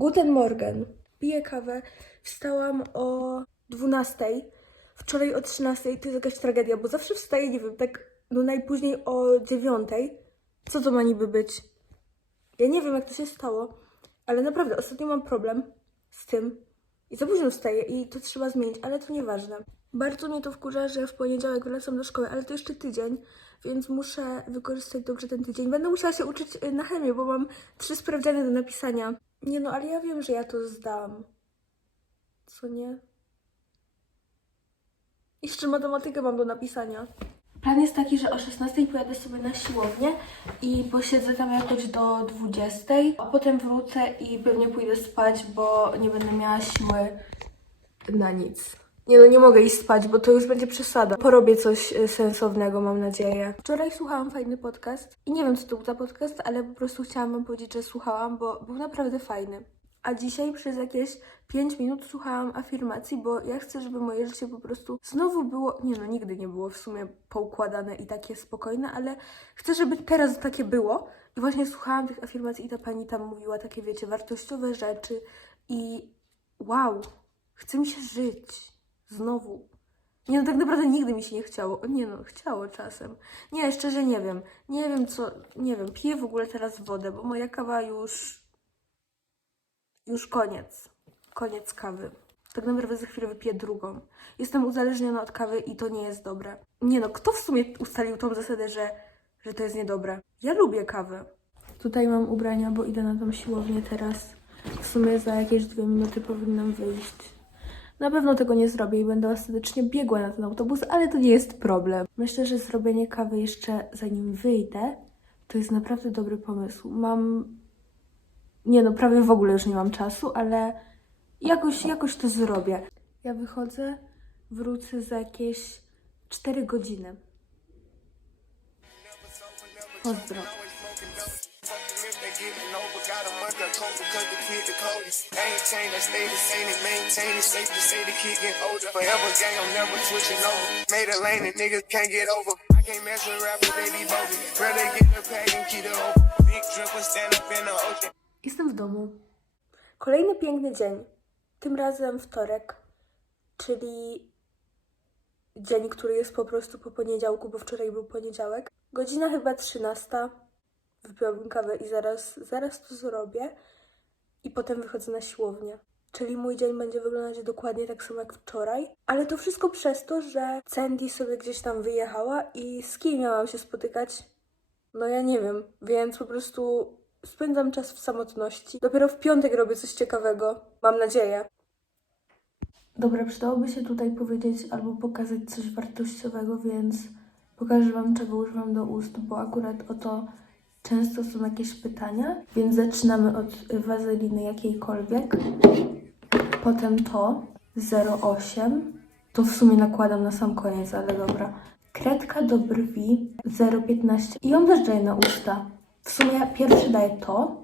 Guten Morgen. Piję kawę. Wstałam o 12. Wczoraj o 13. To jest jakaś tragedia, bo zawsze wstaję, nie wiem, tak no najpóźniej o 9. Co to ma niby być? Ja nie wiem, jak to się stało, ale naprawdę ostatnio mam problem z tym. I za późno wstaję i to trzeba zmienić, ale to nieważne. Bardzo mnie to wkurza, że w poniedziałek wracam do szkoły, ale to jeszcze tydzień, więc muszę wykorzystać dobrze ten tydzień. Będę musiała się uczyć y, na chemię, bo mam trzy sprawdziany do napisania. Nie no, ale ja wiem, że ja to zdam. Co nie? Jeszcze matematykę mam do napisania. Plan jest taki, że o 16 pojadę sobie na siłownię i posiedzę tam jakoś do 20, a potem wrócę i pewnie pójdę spać, bo nie będę miała siły na nic. Nie no, nie mogę iść spać, bo to już będzie przesada. Porobię coś y, sensownego, mam nadzieję. Wczoraj słuchałam fajny podcast i nie wiem, co to był za podcast, ale po prostu chciałam wam powiedzieć, że słuchałam, bo był naprawdę fajny. A dzisiaj przez jakieś 5 minut słuchałam afirmacji, bo ja chcę, żeby moje życie po prostu znowu było, nie no, nigdy nie było w sumie poukładane i takie spokojne, ale chcę, żeby teraz takie było. I właśnie słuchałam tych afirmacji i ta pani tam mówiła takie, wiecie, wartościowe rzeczy i wow, chce mi się żyć. Znowu. Nie no, tak naprawdę nigdy mi się nie chciało. Nie no, chciało czasem. Nie, szczerze nie wiem. Nie wiem co, nie wiem, piję w ogóle teraz wodę, bo moja kawa już już koniec. Koniec kawy. Tak naprawdę za chwilę wypiję drugą. Jestem uzależniona od kawy i to nie jest dobre. Nie no, kto w sumie ustalił tą zasadę, że, że to jest niedobre? Ja lubię kawę. Tutaj mam ubrania, bo idę na tą siłownię teraz. W sumie za jakieś dwie minuty powinnam wyjść. Na pewno tego nie zrobię i będę ostatecznie biegła na ten autobus, ale to nie jest problem. Myślę, że zrobienie kawy jeszcze zanim wyjdę, to jest naprawdę dobry pomysł. Mam nie no, prawie w ogóle już nie mam czasu, ale jakoś, jakoś to zrobię. Ja wychodzę, wrócę za jakieś 4 godziny. Pozdro. Getting over, got because the kid. Ain't I stay the same and maintain it. Safe to say the kid older. Forever gang, I'm never switching over. Made a lane and niggas can't get over. I can't mess with rappers, they be. Rather get the pack and keep open. Big dripper stand up in the ocean. Jestem w domu. Kolejny piękny dzień. Tym razem wtorek, czyli dzień, który jest po prostu po poniedziałku, bo wczoraj był poniedziałek. Godzina chyba 13. Wypiłabym kawę i zaraz, zaraz to zrobię. I potem wychodzę na siłownię. Czyli mój dzień będzie wyglądać dokładnie tak samo jak wczoraj. Ale to wszystko przez to, że Sandy sobie gdzieś tam wyjechała i z kim miałam się spotykać? No ja nie wiem, więc po prostu spędzam czas w samotności. Dopiero w piątek robię coś ciekawego. Mam nadzieję. Dobra, przydałoby się tutaj powiedzieć albo pokazać coś wartościowego, więc pokażę Wam, czego używam do ust, bo akurat o to często są jakieś pytania. Więc zaczynamy od wazeliny jakiejkolwiek. Potem to 0,8. To w sumie nakładam na sam koniec, ale dobra. Kredka do brwi 0,15 i ją też daję na usta. W sumie pierwszy daję to,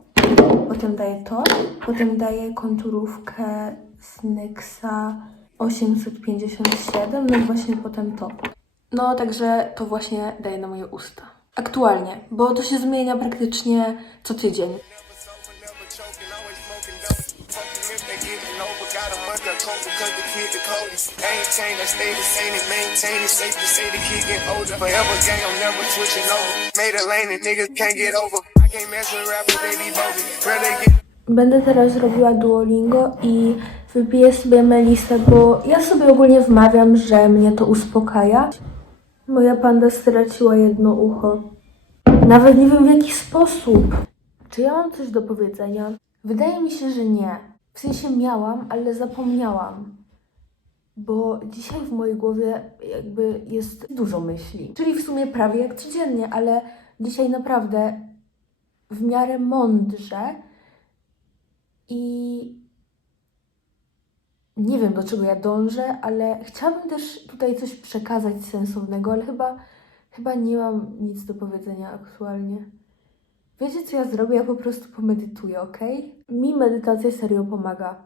potem daję to, potem daję konturówkę z NYXa 857, no właśnie potem to. No, także to właśnie daję na moje usta. Aktualnie, bo to się zmienia praktycznie co tydzień. Będę teraz robiła Duolingo i wypiję sobie melisę, bo ja sobie ogólnie wmawiam, że mnie to uspokaja. Moja panda straciła jedno ucho. Nawet nie wiem w jaki sposób. Czy ja mam coś do powiedzenia? Wydaje mi się, że nie. W sensie miałam, ale zapomniałam. Bo dzisiaj w mojej głowie jakby jest dużo myśli. Czyli w sumie prawie jak codziennie, ale dzisiaj naprawdę w miarę mądrze i nie wiem do czego ja dążę, ale chciałabym też tutaj coś przekazać sensownego, ale chyba, chyba nie mam nic do powiedzenia aktualnie. Wiecie co ja zrobię? Ja po prostu pomedytuję, ok? Mi medytacja serio pomaga.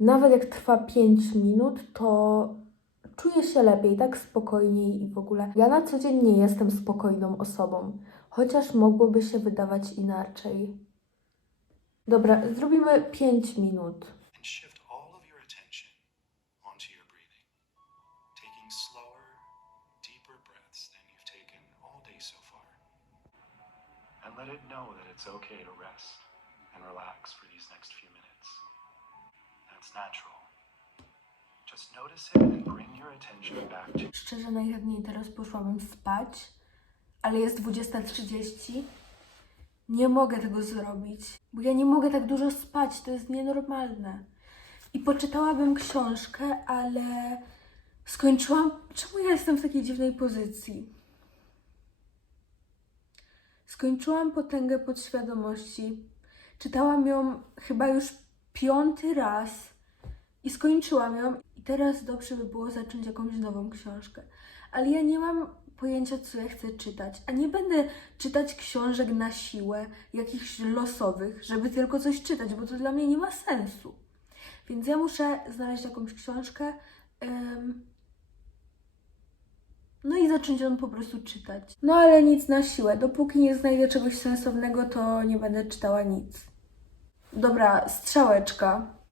Nawet jak trwa 5 minut, to czuję się lepiej, tak spokojniej i w ogóle. Ja na co dzień nie jestem spokojną osobą, chociaż mogłoby się wydawać inaczej. Dobra, zrobimy 5 minut. Shift all of your attention onto your breathing, taking slower, deeper breaths than you've taken all day so far. And let it know that it's okay to rest and relax for these next few minutes. That's natural. Just notice it and bring your attention back to Szczerze, najchętniej teraz poszłabym spać, ale jest 20.30. Nie mogę tego zrobić, bo ja nie mogę tak dużo spać, to jest nienormalne. I poczytałabym książkę, ale skończyłam. Czemu ja jestem w takiej dziwnej pozycji? Skończyłam potęgę podświadomości. Czytałam ją chyba już piąty raz i skończyłam ją. I teraz dobrze by było zacząć jakąś nową książkę. Ale ja nie mam pojęcia, co ja chcę czytać. A nie będę czytać książek na siłę, jakichś losowych, żeby tylko coś czytać, bo to dla mnie nie ma sensu. Więc ja muszę znaleźć jakąś książkę. em, no i zacząć ją po prostu czytać. No ale nic na siłę. Dopóki nie znajdę czegoś sensownego, to nie będę czytała nic. Dobra, strzałeczka.